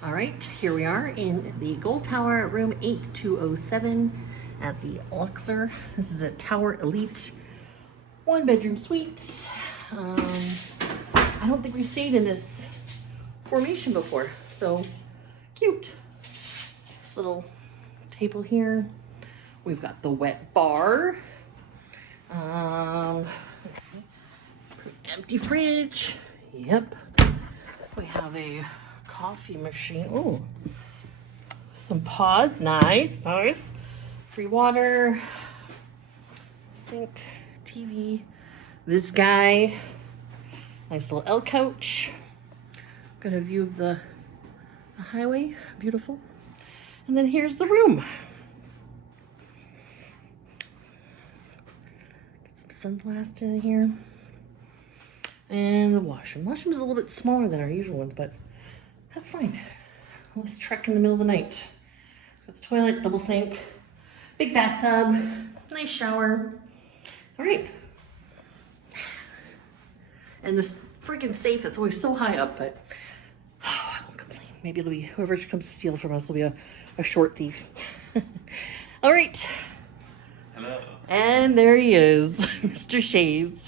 All right, here we are in the Gold Tower, room 8207 at the Luxor. This is a Tower Elite 1-bedroom suite. I don't think we've stayed in this formation before, so cute. Little table here. We've got the wet bar. Let's see. Empty fridge. Yep. We have a coffee machine. Oh, some pods. Nice, nice. Free water. Sink. TV. This guy. Nice little L couch. Got a view of the highway. Beautiful. And then here's the room. Get some sunblast in here. And the washroom. Washroom is a little bit smaller than our usual ones, but that's fine. Let's trek in the middle of the night. Got the toilet, double sink, big bathtub, nice shower. All right. And this freaking safe that's always so high up, but oh, I won't complain. Maybe it'll be whoever comes to steal from us will be a short thief. All right. Hello. And there he is, Mr. Shades.